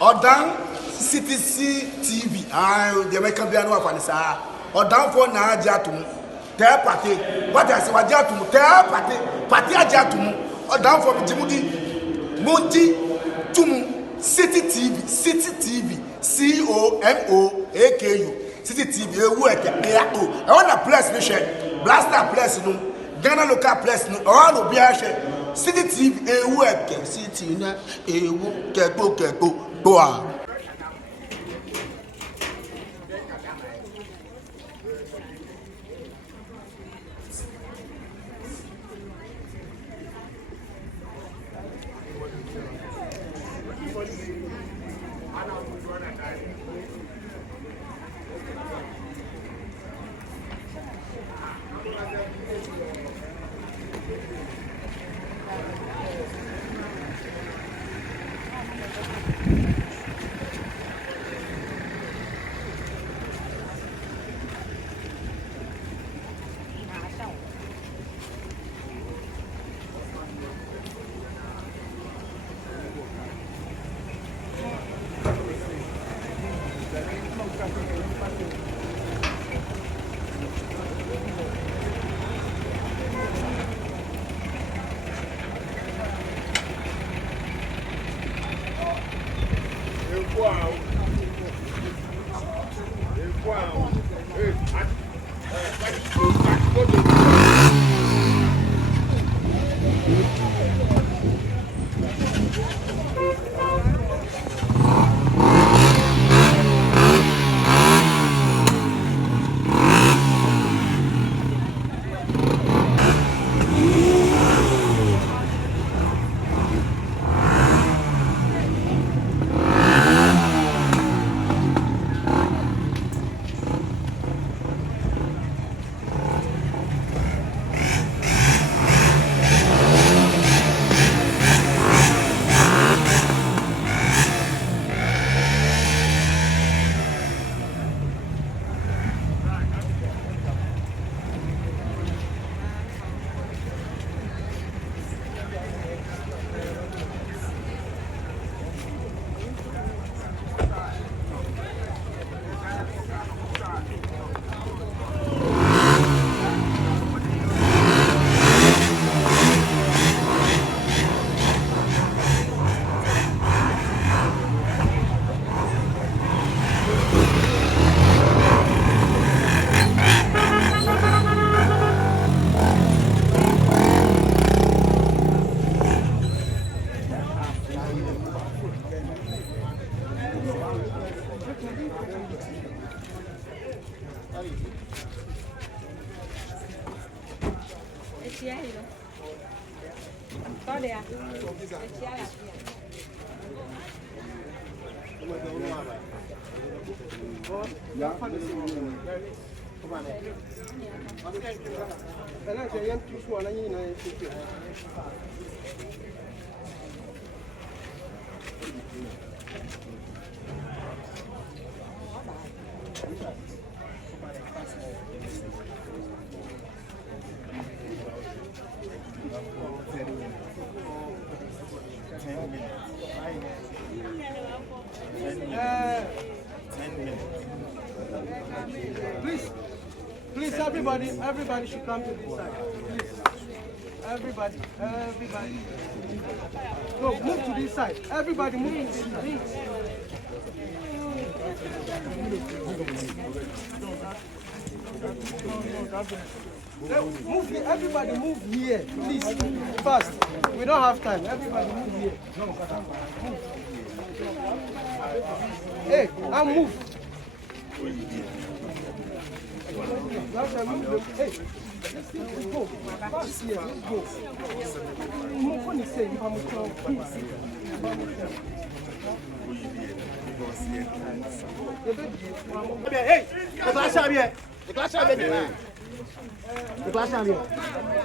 Odan CTC TV the American Biano Afanisa Odan for na ajatum te party what I say ajatum te party ajatum Odan for Jimudi Monti Tum City TV COMOAKU City TV ewu eke eyato I want a place me share blaster place no Ghana local place no all obi a share City TV ewu eke city na ewu keko boa. Please, everybody should come to this side. Please. Everybody. No, move to this side. Everybody move to this side. Move here. Everybody move here, please. Fast. We don't have time. Everybody move here. Hey, and move. Hey, let's go. Fast here. Let's go. Move on the same. Hey, the glass here. The glass here. The glass here.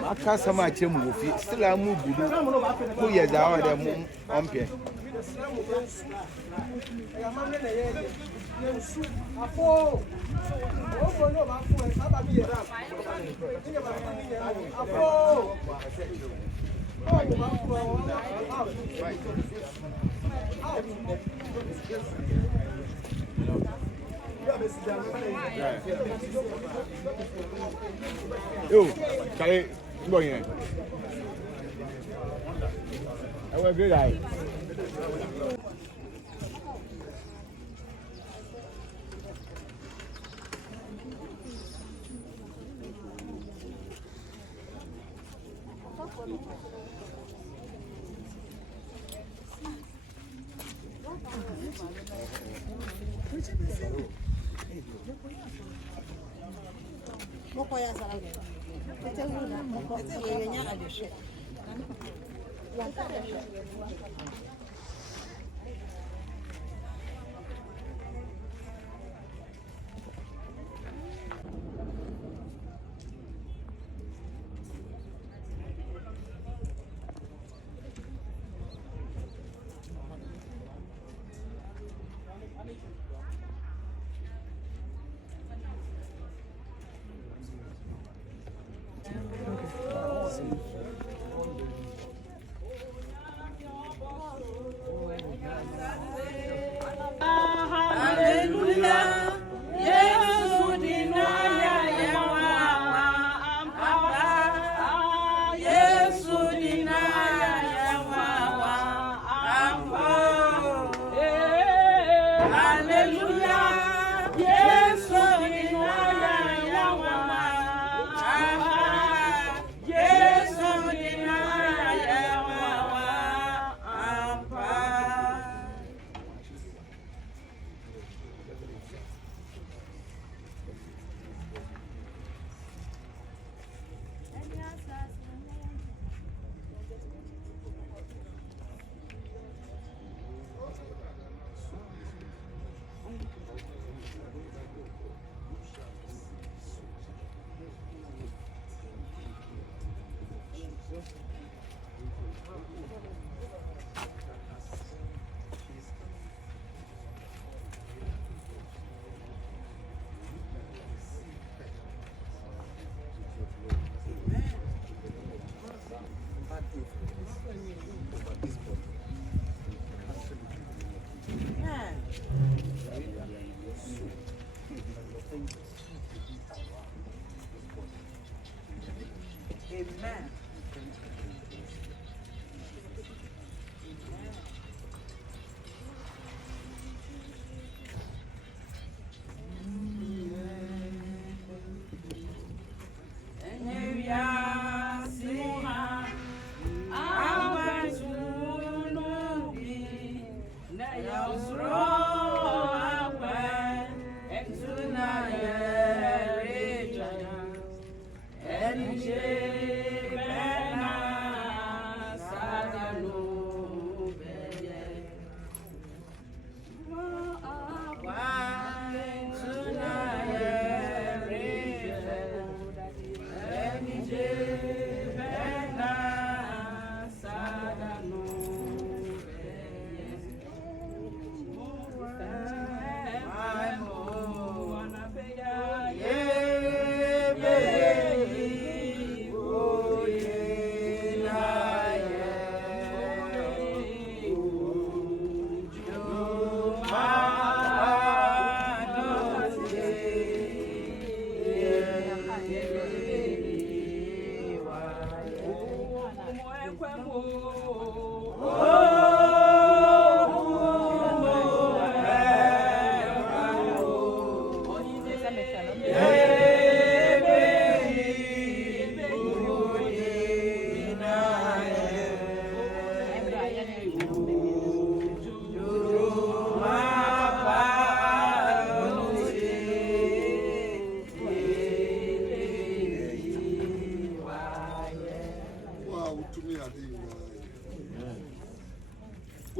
I can't so much move. Still, I move. Who is our umpire? Yo, Charlie, go in. I will be right.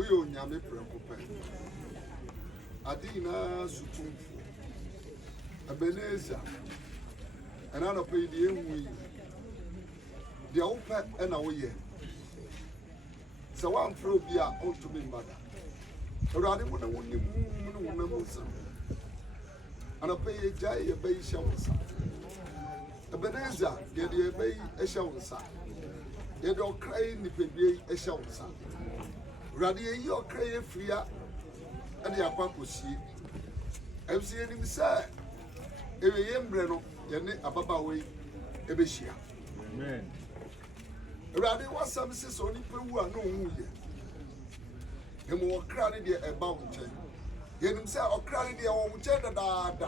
woyɛ onyame prɛko pɛ ade nyinaa sotomfo Ebenezer ɛna anɔpɛ yi deɛ ɛhu yi deɛ wopɛ ɛna woyɛ sɛ woamfrɛ obi a ɔntumi mma da Awurade mo na wonim mu ne wonam nsɛm anɔpɛ yi gyae yɛbɛyi hyɛ wo nsa Ebenezer yɛde yɛbɛyi hyɛ wo nsa yɛde ɔkra yi nipadua yi hyɛ wo nsa Awurade yɛyi ɔkra yi afiria ɛde akɔ akɔsie ɛnso yɛnim sɛ ɛwɛyɛ mmerɛ no yɛne ababaawa yi ɛbɛhyia Awurade wasɛm sɛ sɛ onipa wu a na ɔnwu yɛ ɛmu ɔkra ne deɛ ɛba wo nkyɛn yɛnim sɛ ɔkra ne deɛ wɔ wo nkyɛn dadaada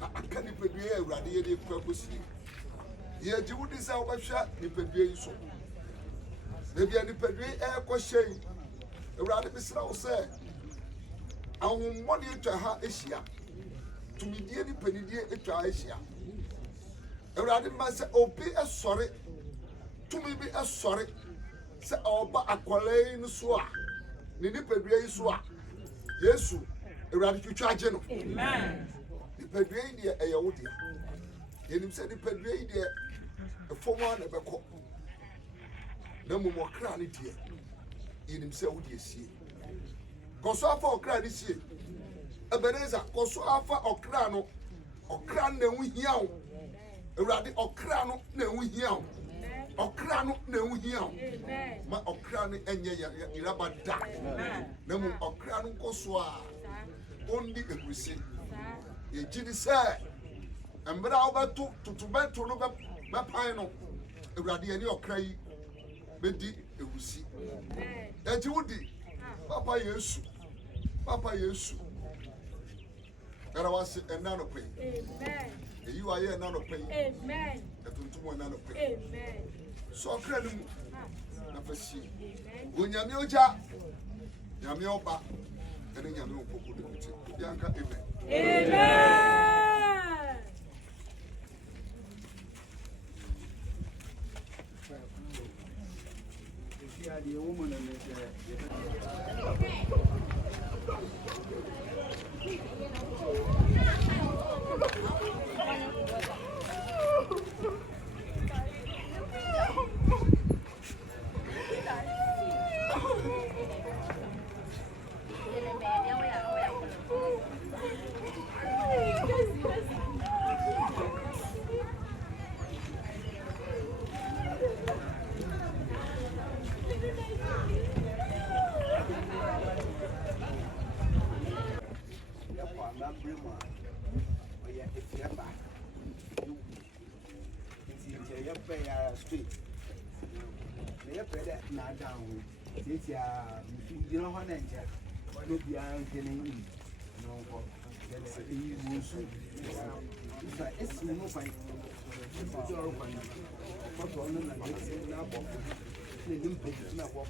na aka nipadua yi Awurade yɛde kɔ akɔsie yɛgye wo di sɛ wobɛhwɛ nipadua yi so na bia nipadua yi ɛrekɔhyɛ yi Awurade mesrɛ wo sɛ ahommɔne atwa ha ahyia tumidie ne panidie atwa ha ahyia Awurade ma sɛ obi ɛsɔre tumi bi ɛsɔre sɛ ɔba akwaraa yi no so a ne nipadua yi so a Yesu Awurade twitwa agye no amen nipadua yi deɛ ɛyɛ wo deɛ yɛnim sɛ nipadua yi deɛ ɛfɔm a na ɛbɛkɔ na mmom ɔkra ne deɛ yɛnim sɛ wo deɛ sie kɔso afa ɔkra ne sie Ebenezer kɔso afa ɔkra no ɔkra no na ɛho hia wo Awurade ɔkra no na ɛho hia wo ɔkra no na ɛho hia wo ma ɔkra no ɛnyɛ yɛraba da na mmom ɔkra no nkɔ so a ɔndi awurisi yɛgye di sɛ mmerɛ a wobɛto totobɛnto no bɛpan no Awurade yɛne ɔkra yi bɛdi awurisi ɛgye wodi Papa Yesu Era wase ɛna no pɛ amen eyi wa yɛ ɛna no pɛ amen ɛtuntum ɛna no pɛ amen so ɔkra no mu na fasi onyame ogya nyame ɔba ɛne nyame ɔkɔkɔ de kuti yanka amen amen Yeah, the woman and street. They are better now down. This year, you know what I said. No, be getting no, it's no fight. It's your one. What one and now, they didn't pay enough work.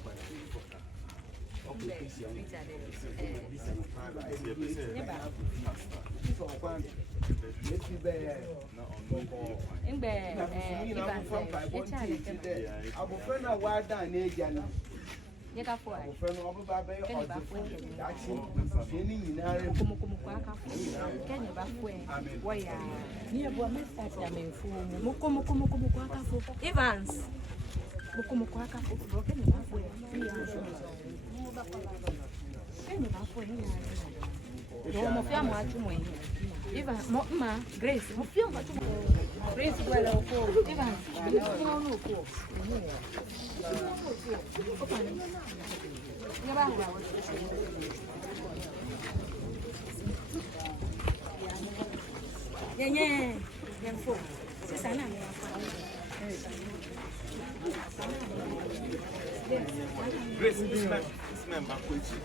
Grace, Grace, this man back with you.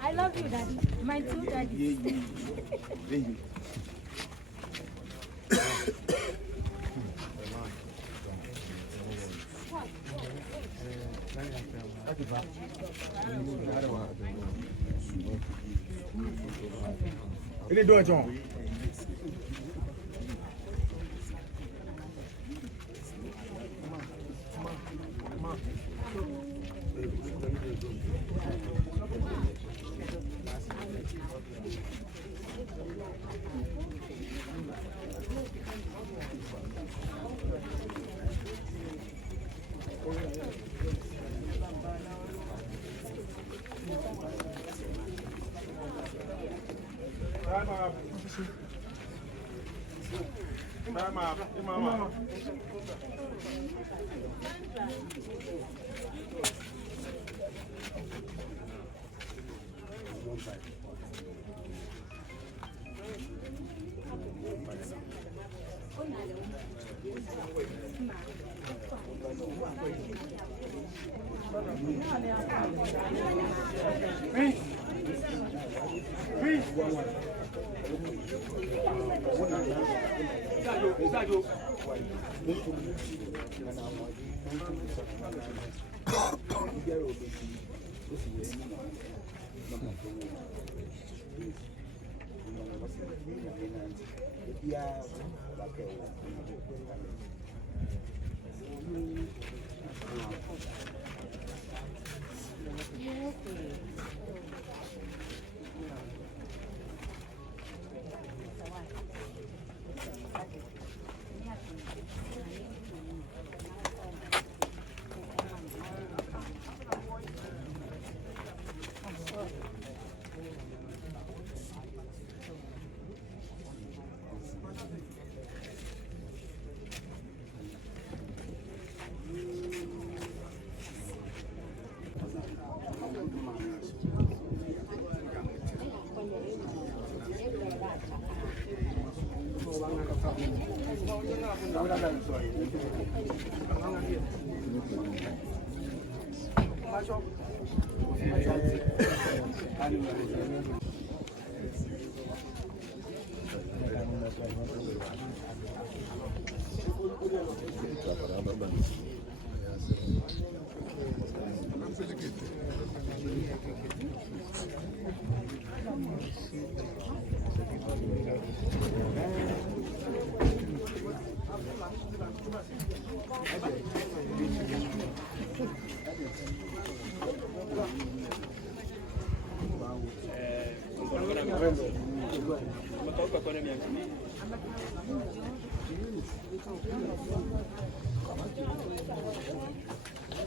I love you, Daddy. My two daddies. Ele doing John.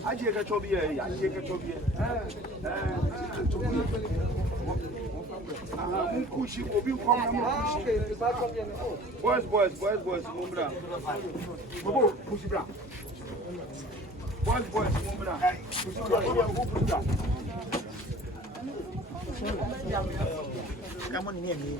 Aje ka chobi ya, aje ka chobi. Mkushi obi kom na mkushi. Boys, mumbra. Bobo, pushi bra. Boys, mumbra. Pushi bra, pushi bra. Come on, near me.